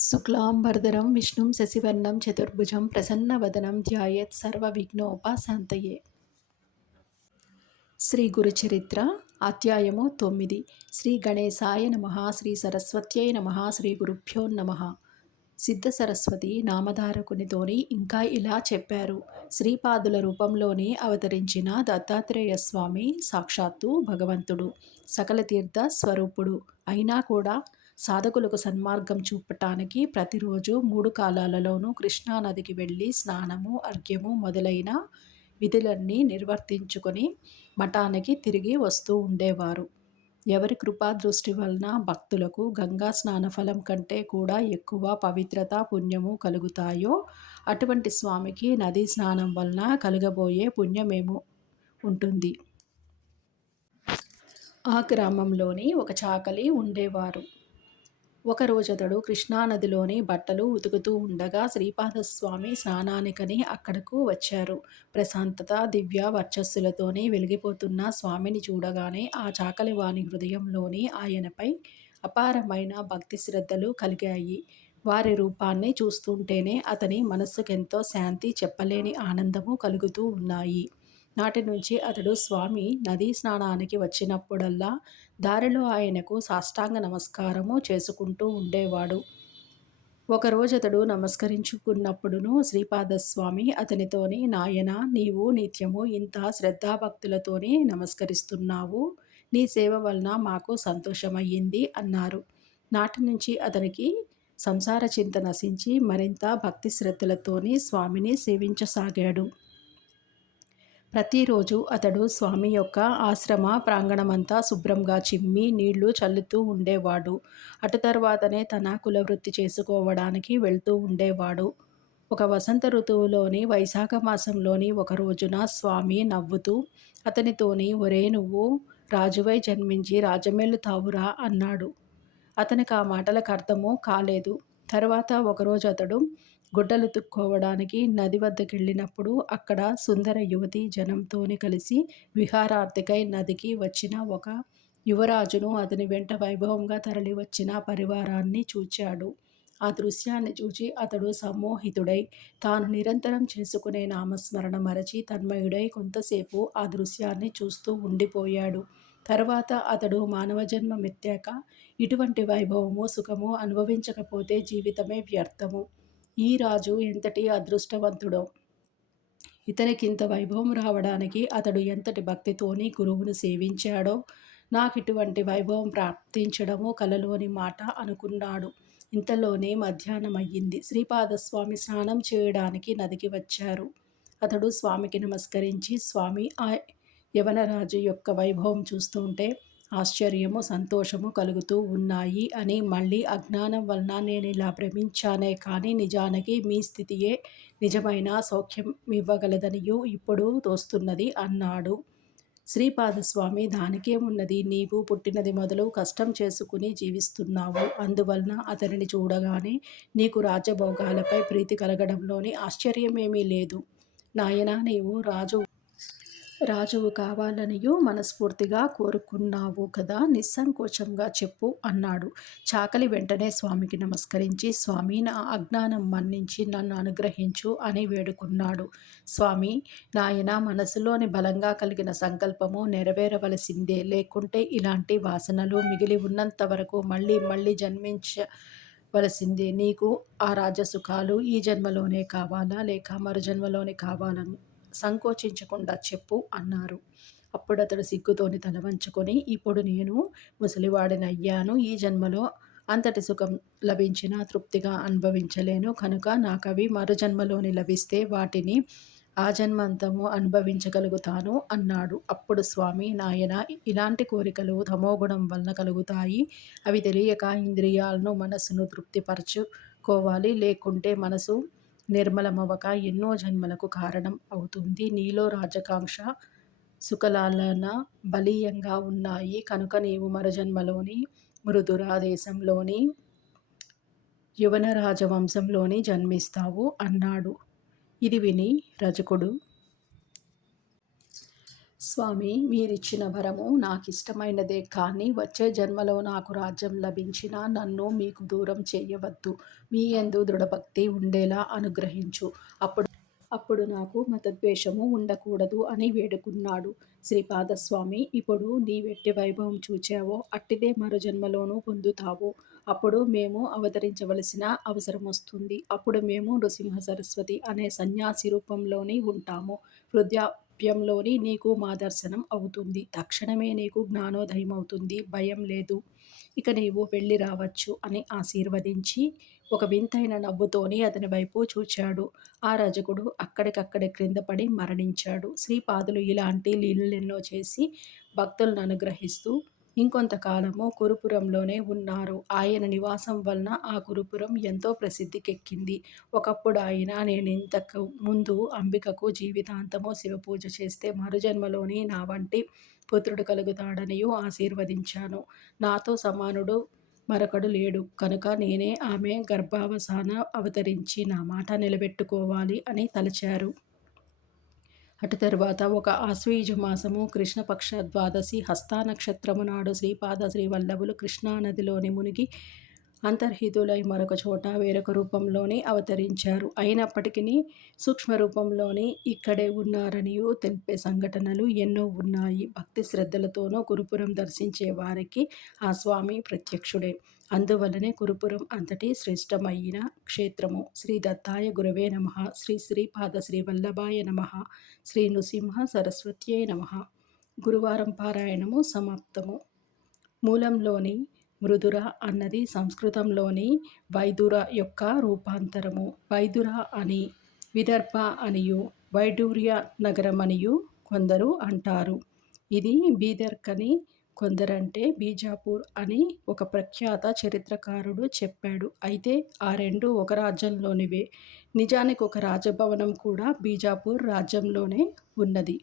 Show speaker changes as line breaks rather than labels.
శుక్లాంబరధరం విష్ణుం శశివర్ణం చతుర్భుజం ప్రసన్నవదనం ధ్యాయత్ సర్వవిఘ్నోపాశాంతయే శ్రీ గురుచరిత్ర అధ్యాయము తొమ్మిది. శ్రీ గణేశాయ నమ శ్రీ సరస్వత్యై నమ శ్రీ గురుభ్యో నమ. సిద్ధ సరస్వతి నామధారకునితోని ఇంకా ఇలా చెప్పారు. శ్రీపాదుల రూపంలోనే అవతరించిన దత్తాత్రేయ స్వామి సాక్షాత్తు భగవంతుడు సకల తీర్థ స్వరూపుడు. అయినా కూడా సాధకులకు సన్మార్గం చూపటానికి ప్రతిరోజు మూడు కాలాలలోనూ కృష్ణానదికి వెళ్ళి స్నానము అర్ఘ్యము మొదలైన విధులన్నీ నిర్వర్తించుకొని మఠానికి తిరిగి వస్తూ ఉండేవారు. ఎవరి కృపా దృష్టి వలన భక్తులకు గంగా స్నాన ఫలం కంటే కూడా ఎక్కువ పవిత్రత పుణ్యము కలుగుతాయో అటువంటి స్వామికి నదీ స్నానం వలన కలగబోయే పుణ్యమేమో ఉంటుంది. ఆ గ్రామంలోని ఒక చాకలి ఉండేవారు. ఒకరోజతడు కృష్ణానదిలోని బట్టలు ఉతుకుతూ ఉండగా శ్రీపాదస్వామి స్నానానికని అక్కడకు వచ్చారు. ప్రశాంతత దివ్య వర్చస్సులతోనే వెలిగిపోతున్న స్వామిని చూడగానే ఆ చాకలివాణి హృదయంలోని ఆయనపై అపారమైన భక్తి శ్రద్ధలు కలిగాయి. వారి రూపాన్ని చూస్తుంటేనే అతని మనస్సుకెంతో శాంతి చెప్పలేని ఆనందము కలుగుతూ ఉన్నాయి. నాటి నుంచి అతడు స్వామి నదీ స్నానానికి వచ్చినప్పుడల్లా దారిలో ఆయనకు సాష్టాంగ నమస్కారము చేసుకుంటూ ఉండేవాడు. ఒకరోజు అతడు నమస్కరించుకున్నప్పుడును శ్రీపాదస్వామి అతనితోని నాయన నీవు నిత్యము ఇంత శ్రద్ధాభక్తులతోనే నమస్కరిస్తున్నావు. నీ సేవ వలన మాకు సంతోషమయ్యింది అన్నారు. నాటి నుంచి అతనికి సంసార చింత నశించి మరింత భక్తి శ్రద్ధలతోని స్వామిని సేవించసాగాడు. ప్రతిరోజు అతడు స్వామి యొక్క ఆశ్రమ ప్రాంగణమంతా శుభ్రంగా చిమ్మి నీళ్ళు చల్లుతూ ఉండేవాడు. అటు తర్వాతనే తన కులవృత్తి చేసుకోవడానికి వెళ్తూ ఉండేవాడు. ఒక వసంత ఋతువులోని వైశాఖ మాసంలోని ఒక రోజున స్వామి నవ్వుతూ అతనితోని ఒరే నువ్వు రాజువై జన్మించి రాజమేలు తావురా అన్నాడు. అతనికి ఆ మాటలకు అర్థము కాలేదు. తర్వాత ఒకరోజు అతడు గుడ్డలు తుక్కోవడానికి నది వద్దకు వెళ్ళినప్పుడు అక్కడ సుందర యువతి జనంతోని కలిసి విహారార్థికై నదికి వచ్చిన ఒక యువరాజును అతని వెంట వైభవంగా తరలి వచ్చిన పరివారాన్ని చూచాడు. ఆ దృశ్యాన్ని చూచి అతడు సమ్మోహితుడై తాను నిరంతరం చేసుకునే నామస్మరణ మరచి తన్మయుడై కొంతసేపు ఆ దృశ్యాన్ని చూస్తూ ఉండిపోయాడు. తర్వాత అతడు మానవ జన్మ మెత్తాక ఇటువంటి వైభవము సుఖము అనుభవించకపోతే జీవితమే వ్యర్థము. ఈ రాజు ఎంతటి అదృష్టవంతుడో? ఇతనికింత వైభవం రావడానికి అతడు ఎంతటి భక్తితోని గురువును సేవించాడో? నాకు ఇటువంటి వైభవం ప్రాప్తించడము కలలోని మాట అనుకున్నాడు. ఇంతలోనే మధ్యాహ్నం అయ్యింది శ్రీపాదస్వామి స్నానం చేయడానికి నదికి వచ్చారు. అతడు స్వామికి నమస్కరించి స్వామి ఆ యవనరాజు యొక్క వైభవం చూస్తుంటే ఆశ్చర్యము సంతోషము కలుగుతూ ఉన్నాయి అని మళ్ళీ అజ్ఞానం వలన నేను ఇలా భ్రమించానే కానీ నిజానికి మీ స్థితియే నిజమైన సౌఖ్యం ఇవ్వగలదనియు ఇప్పుడు తోస్తున్నది అన్నాడు. శ్రీపాదస్వామి దానికేమున్నది నీవు పుట్టినది మొదలు కష్టం చేసుకుని జీవిస్తున్నావు. అందువలన అతనిని చూడగానే నీకు రాజభోగాలపై ప్రీతి కలగడంలోని ఆశ్చర్యమేమీ లేదు. నాయన నీవు రాజు రాజువు కావాలనియో మనస్ఫూర్తిగా కోరుకున్నావు కదా నిస్సంకోచంగా చెప్పు అన్నాడు. చాకలి వెంటనే స్వామికి నమస్కరించి స్వామి నా అజ్ఞానం మన్నించి నన్ను అనుగ్రహించు అని వేడుకున్నాడు. స్వామి నాయన మనసులోని బలంగా కలిగిన సంకల్పము నెరవేరవలసిందే. లేకుంటే ఇలాంటి వాసనలు మిగిలి ఉన్నంత వరకు మళ్ళీ మళ్ళీ జన్మించ వలసిందే నీకు ఆ రాజసుఖాలు ఈ జన్మలోనే కావాలా? లేక మరు జన్మలోనే కావాలని సంకోచించకుండా చెప్పు అన్నారు. అప్పుడు అతడు సిగ్గుతోని తల వంచుకొని ఇప్పుడు నేను ముసలివాడిని అయ్యాను. ఈ జన్మలో అంతటి సుఖం లభించిన తృప్తిగా అనుభవించలేను. కనుక నాకు అవి మరు జన్మలోని లభిస్తే వాటిని ఆ జన్మంతము అనుభవించగలుగుతాను అన్నాడు. అప్పుడు స్వామి నాయన ఇలాంటి కోరికలు తమోగుణం వలన కలుగుతాయి. అవి తెలియక ఇంద్రియాలను మనసును తృప్తిపరచుకోవాలి. లేకుంటే మనసు నిర్మలమవక ఎన్నో జన్మలకు కారణం అవుతుంది. నీలో రాజకాంక్ష సుఖలాలన బలీయంగా ఉన్నాయి. కనుక నీవు మరజన్మలోని మృదురా దేశంలోని యువన రాజవంశంలోని జన్మిస్తావు అన్నాడు. ఇది విని రజకుడు స్వామి మీరిచ్చిన వరము నాకిష్టమైనదే కానీ వచ్చే జన్మలో నాకు రాజ్యం లభించినా నన్ను మీకు దూరం చేయవద్దు. మీ ఎందు దృఢభక్తి ఉండేలా అనుగ్రహించు. అప్పుడు అప్పుడు నాకు మతద్వేషము ఉండకూడదు అని వేడుకున్నాడు. శ్రీపాదస్వామి ఇప్పుడు నీ వెట్టి వైభవం చూచావో అట్టిదే మరో జన్మలోనూ పొందుతావు అప్పుడు మేము అవతరించవలసిన అవసరం వస్తుంది. అప్పుడు మేము నృసింహ సరస్వతి అనే సన్యాసి రూపంలోని ఉంటాము. జాప్యంలోని నీకు మా దర్శనం అవుతుంది. తక్షణమే నీకు జ్ఞానోదయం అవుతుంది. భయం లేదు. ఇక నీవు వెళ్ళి రావచ్చు అని ఆశీర్వదించి ఒక వింతైన నవ్వుతోని అతని వైపు చూచాడు. ఆ రజకుడు అక్కడికక్కడే క్రిందపడి మరణించాడు. శ్రీపాదులు ఇలాంటి లీలలెన్నో చేసి భక్తులను అనుగ్రహిస్తూ ఇంకొంతకాలము కురుపురంలోనే ఉన్నారు. ఆయన నివాసం వలన ఆ కురుపురం ఎంతో ప్రసిద్ధికెక్కింది. ఒకప్పుడు ఆయన నేను ఇంతకు ముందు అంబికకు జీవితాంతము శివపూజ చేస్తే మరుజన్మలోని నా వంటి పుత్రుడు కలుగుతాడనియు ఆశీర్వదించాను. నాతో సమానుడు మరొకడు లేడు. కనుక నేనే ఆమె గర్భావసాన అవతరించి నా మాట నిలబెట్టుకోవాలి అని తలచారు. అటు తరువాత ఒక ఆశ్వీజ మాసము కృష్ణపక్ష ద్వాదశి హస్తా నక్షత్రము నాడు శ్రీపాద శ్రీవల్లభులు కృష్ణానదిలోని మునిగి అంతర్హితులై మరొక చోట వేరొక రూపంలోనే అవతరించారు. అయినప్పటికీ సూక్ష్మ రూపంలోనే ఇక్కడే ఉన్నారనియు తెలిపే సంఘటనలు ఎన్నో ఉన్నాయి. భక్తి శ్రద్ధలతోనూ గురుపురం దర్శించే వారికి ఆ స్వామి ప్రత్యక్షుడే. అందువలనే కురుపురం అంతటి శ్రేష్టమైన క్షేత్రము. శ్రీ దత్తాయ గురవే నమ. శ్రీ శ్రీపాద శ్రీ వల్లభాయ నమ. శ్రీ నృసింహ సరస్వత్యే నమ. గురువారం పారాయణము సమాప్తము. మూలంలోని మృదుర అన్నది సంస్కృతంలోని వైదుర యొక్క రూపాంతరము. వైదుర అని విదర్భ అనియు వైడూర్య నగరం అనియు కొందరు అంటారు. ఇది బీదర్కని కొందరంటే బీజాపూర్ అని ఒక ప్రఖ్యాత చరిత్రకారుడు చెప్పాడు. అయితే ఆ రెండు ఒక రాజ్యంలోనివే. నిజానికి ఒక రాజభవనం కూడా బీజాపూర్ రాజ్యంలోనే ఉన్నది.